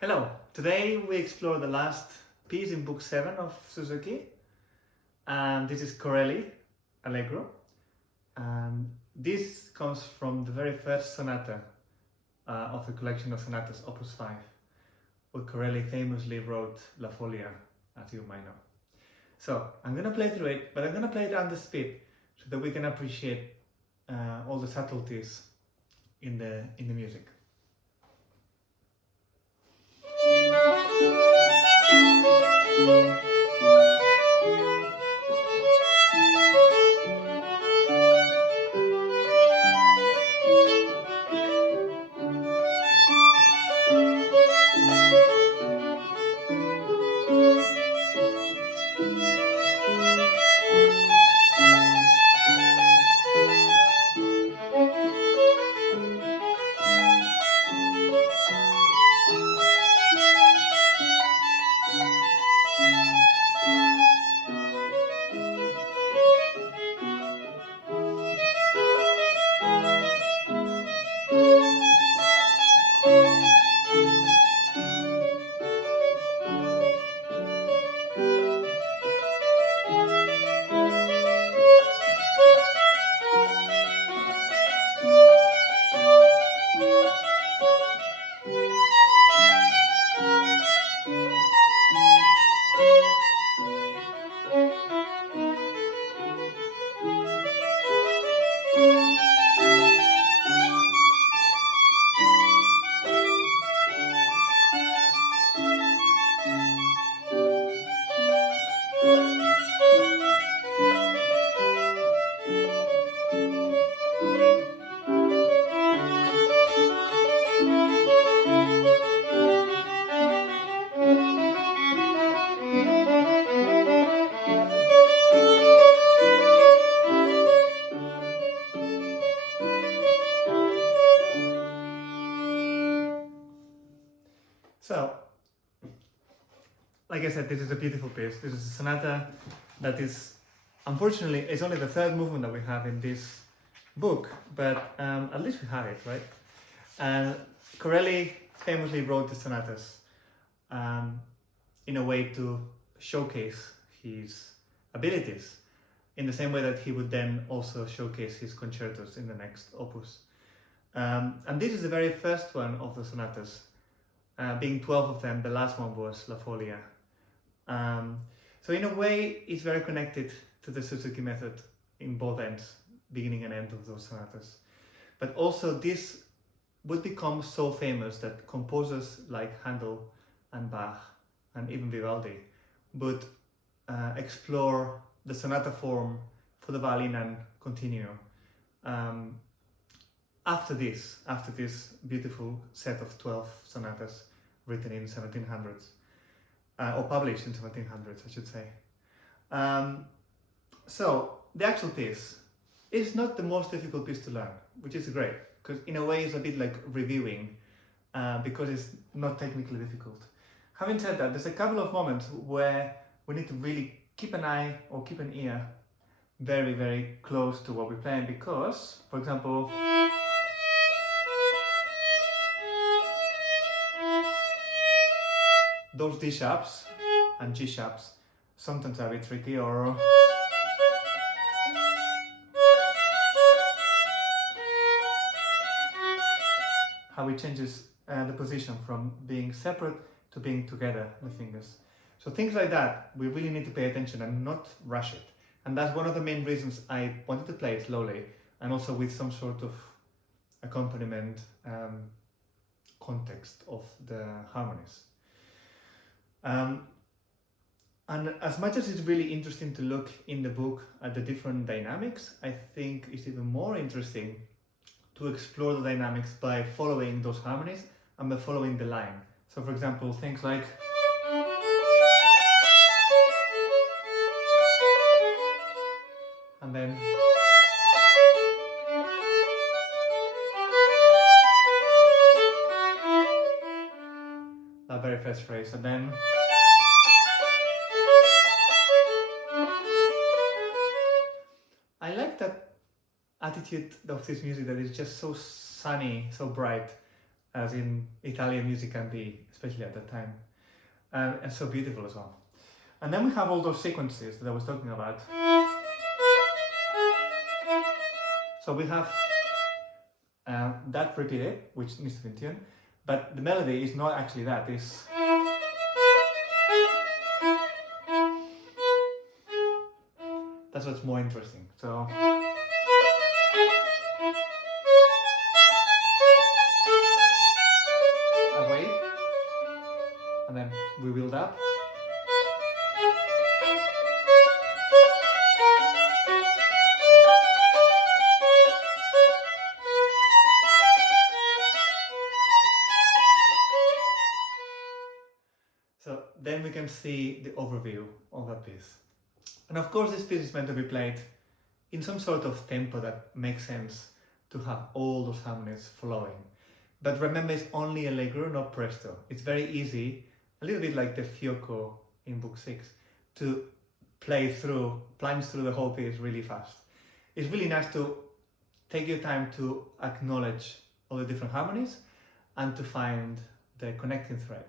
Hello, today we explore the last piece in book 7 of Suzuki, and this is Corelli Allegro, and this comes from the very first sonata of the collection of sonatas Op.5, where Corelli famously wrote La Folia, as you might know. So I'm going to play through it, but I'm going to play it under speed so that we can appreciate all the subtleties in the music. So, like I said, this is a beautiful piece. This is a sonata that is, unfortunately, it's only the third movement that we have in this book, but at least we have it, right? And Corelli famously wrote the sonatas in a way to showcase his abilities, in the same way that he would then also showcase his concertos in the next opus. And this is the very first one of the sonatas. Being 12 of them, the last one was La Folia. So in a way, it's very connected to the Suzuki method in both ends, beginning and end of those sonatas. But also this would become so famous that composers like Handel and Bach and even Vivaldi would explore the sonata form for the violin and continuo after this beautiful set of 12 sonatas written in 1700s, or published in 1700s, I should say. So the actual piece is not the most difficult piece to learn, which is great, because in a way it's a bit like reviewing, because it's not technically difficult. Having said that, there's a couple of moments where we need to really keep an eye or keep an ear very, very close to what we're playing, because, for example, those D sharps and G sharps sometimes are a bit tricky, or how it changes the position from being separate to being together, the fingers. So things like that, we really need to pay attention and not rush it. And that's one of the main reasons I wanted to play it slowly, and also with some sort of accompaniment context of the harmonies. And as much as it's really interesting to look in the book at the different dynamics, I think it's even more interesting to explore the dynamics by following those harmonies and by following the line. So for example, things like and then that very first phrase, and then I like that attitude of this music that is just so sunny, so bright, as in Italian music can be, especially at that time. And so beautiful as well. And then we have all those sequences that I was talking about. So we have that repeated, which needs to be in tune, but the melody is not actually that, it's that's what's more interesting. So away, and then we build up. So then we can see the overview of that piece. And of course this piece is meant to be played in some sort of tempo that makes sense to have all those harmonies flowing. But remember, it's only allegro, not presto. It's very easy, a little bit like the fiocco in book 6, to plunge through the whole piece really fast. It's really nice to take your time to acknowledge all the different harmonies and to find the connecting thread.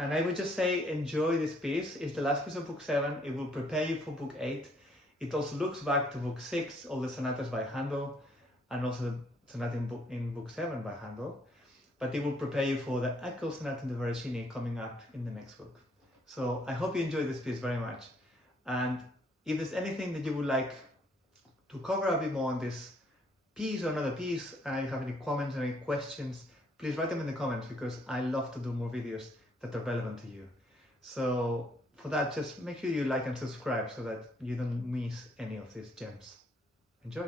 And I would just say, enjoy this piece. It's the last piece of book 7. It will prepare you for book 8. It also looks back to book 6, all the sonatas by Handel, and also the sonata in book 7 by Handel. But it will prepare you for the Echo Sonata in the Veracini coming up in the next book. So I hope you enjoyed this piece very much. And if there's anything that you would like to cover a bit more on this piece or another piece, and you have any comments or any questions, please write them in the comments, because I love to do more videos that are relevant to you. So for that, just make sure you like and subscribe so that you don't miss any of these gems. Enjoy!